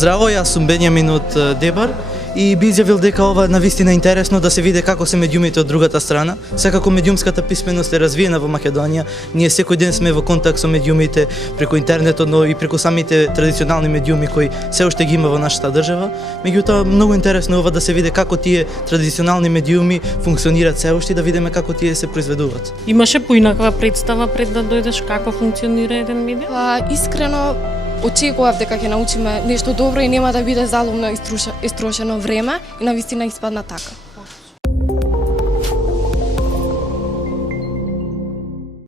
Здраво, јас сум Бенјамин од Дебар и би изјавил дека ова навистина е интересно да се види како се медиумите од другата страна. Секако медиумската писменост е развиена во Македонија. Ние секој ден сме во контакт со медиумите преку интернетот, но и преку самите традиционални медиуми кои се уште ги има во нашата држава. Меѓутоа, многу интересно е ова да се види како тие традиционални медиуми функционираат се уште и да видиме како тие се произведуваат. Имаше поинаква представа пред да дојдеш како функционира еден медиум? Искрено очекував дека ќе научиме нешто добро и нема да биде залумно истрошено време и навистина испадна така.